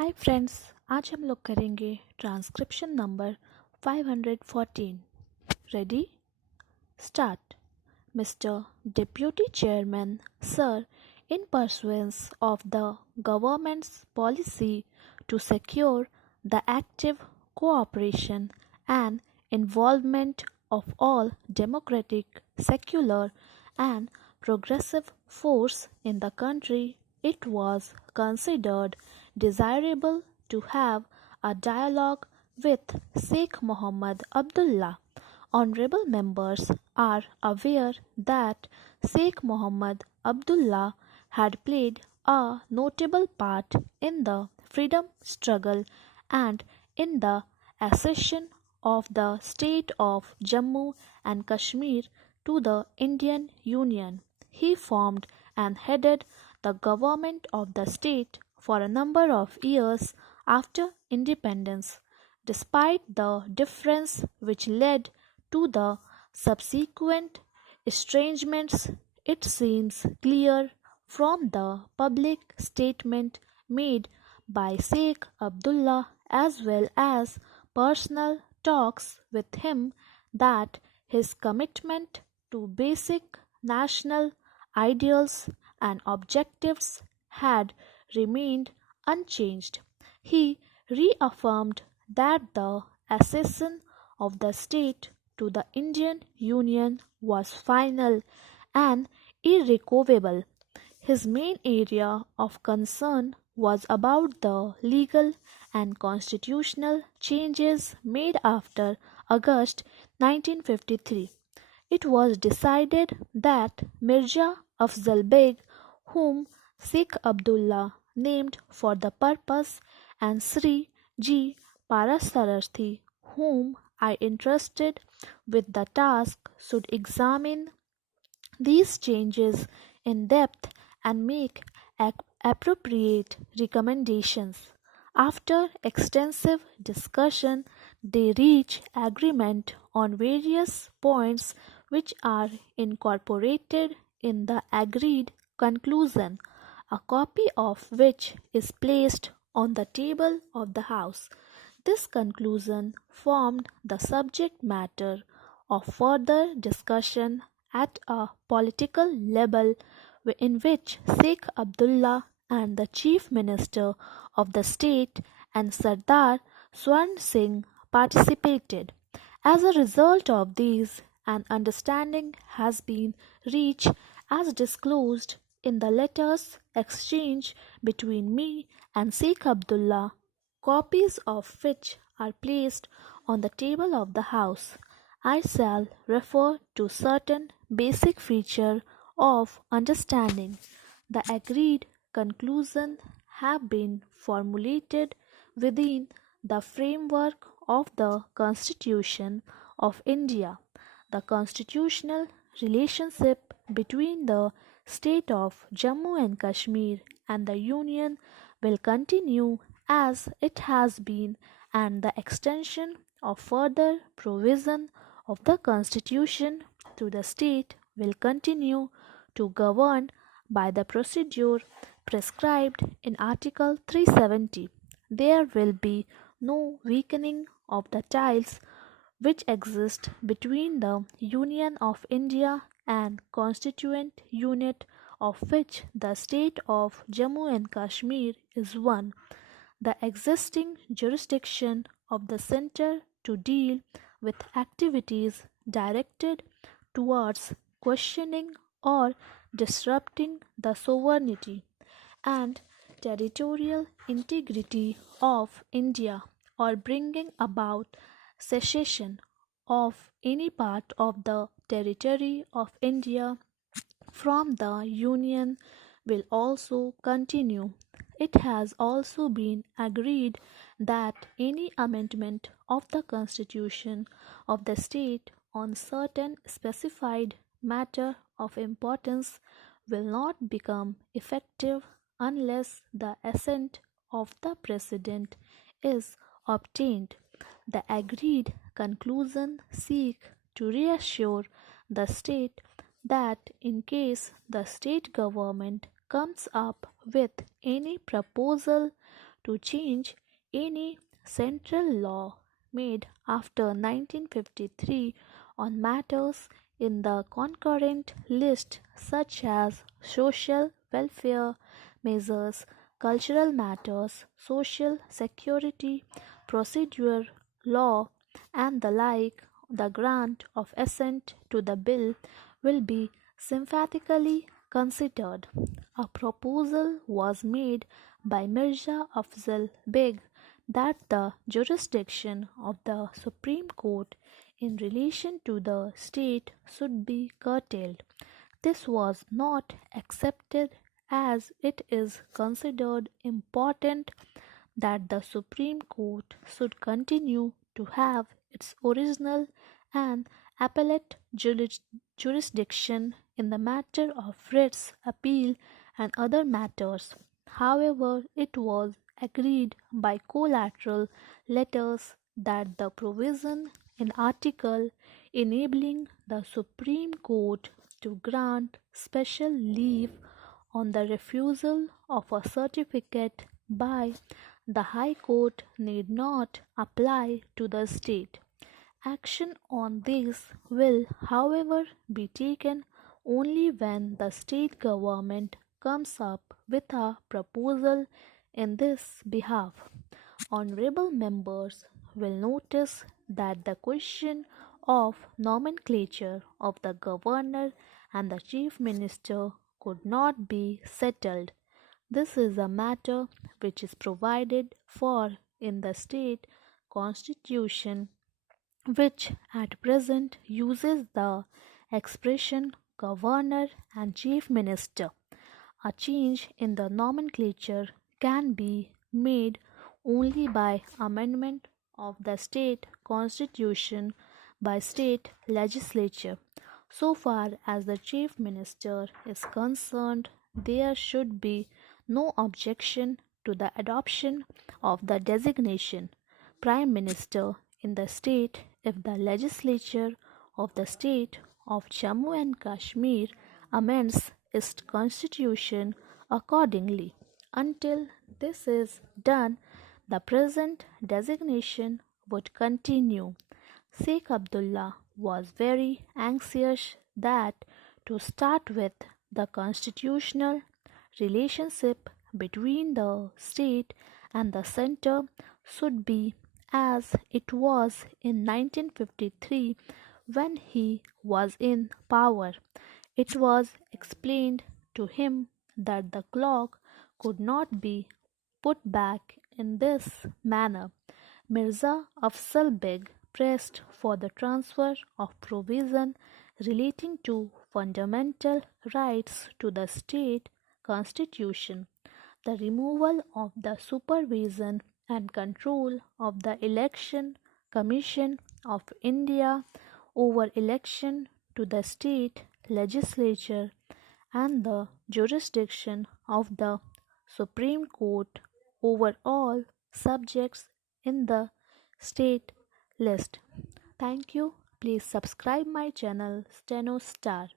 Hi friends, आज हम लोग करेंगे transcription number 514। Ready? Start. Mr. Deputy Chairman, Sir, in pursuance of the government's policy to secure the active cooperation and involvement of all democratic, secular, and progressive force in the country, it was considered desirable to have a dialogue with Sheikh Mohammed Abdullah. Honorable members are aware that Sheikh Mohammed Abdullah had played a notable part in the freedom struggle and in the accession of the state of Jammu and Kashmir to the Indian Union. He formed and headed the government of the state for a number of years after independence. Despite the difference which led to the subsequent estrangements, it seems clear from the public statement made by Sheikh Abdullah as well as personal talks with him that his commitment to basic national ideals and objectives had remained unchanged. He reaffirmed that the accession of the state to the Indian Union was final and irrevocable. His main area of concern was about the legal and constitutional changes made after August 1953. It was decided that Mirza Afzal Beg, whom Sheikh Abdullah named for the purpose, and Sri G. Parasarathi, whom I entrusted with the task, should examine these changes in depth and make appropriate recommendations. After extensive discussion, they reach agreement on various points which are incorporated in the agreed conclusion, a copy of which is placed on the table of the House. This conclusion formed the subject matter of further discussion at a political level in which Sheikh Abdullah and the Chief Minister of the state and Sardar Swan Singh participated. As a result of these, an understanding has been reached as disclosed in the letters exchanged between me and Sheikh Abdullah, copies of which are placed on the table of the House. I shall refer to certain basic features of understanding. The agreed conclusions have been formulated within the framework of the Constitution of India. The constitutional relationship between the state of Jammu and Kashmir and the Union will continue as it has been, and the extension of further provision of the Constitution to the state will continue to govern by the procedure prescribed in Article 370. There will be no weakening of the ties which exist between the Union of India and constituent unit of which the state of Jammu and Kashmir is one. The existing jurisdiction of the center to deal with activities directed towards questioning or disrupting the sovereignty and territorial integrity of India or bringing about secession of any part of the territory of India from the Union will also continue. It has also been agreed that any amendment of the Constitution of the state on certain specified matter of importance will not become effective unless the assent of the President is obtained. The agreed conclusion seek to reassure the state that in case the state government comes up with any proposal to change any central law made after 1953 on matters in the concurrent list such as social welfare measures, cultural matters, social security, procedure law, and the like. The grant of assent to the bill will be sympathetically considered. A proposal was made by Mirza Afzal Beg that the jurisdiction of the Supreme Court in relation to the state should be curtailed. This was not accepted as it is considered important that the Supreme Court should continue to have its original and appellate jurisdiction in the matter of writs, appeal, and other matters. However, it was agreed by collateral letters that the provision in article enabling the Supreme Court to grant special leave on the refusal of a certificate by the High Court need not apply to the state. Action on this will, however, be taken only when the state government comes up with a proposal in this behalf. Honorable members will notice that the question of nomenclature of the governor and the chief minister could not be settled. This is a matter which is provided for in the state constitution, which at present uses the expression governor and chief minister. A change in the nomenclature can be made only by amendment of the state constitution by state legislature. So far as the chief minister is concerned, there should be no objection to the adoption of the designation prime minister in the state if the legislature of the state of Jammu and Kashmir amends its constitution accordingly. Until this is done, the present designation would continue. Sheikh Abdullah was very anxious that to start with the constitutional relationship between the state and the center should be as it was in 1953 when he was in power. It was explained to him that the clock could not be put back in this manner. Mirza Afzal Beg pressed for the transfer of provision relating to fundamental rights to the state constitution, the removal of the supervision and control of the Election Commission of India over election to the state legislature, and the jurisdiction of the Supreme Court over all subjects in the state list. Thank you. Please subscribe my channel Steno Star.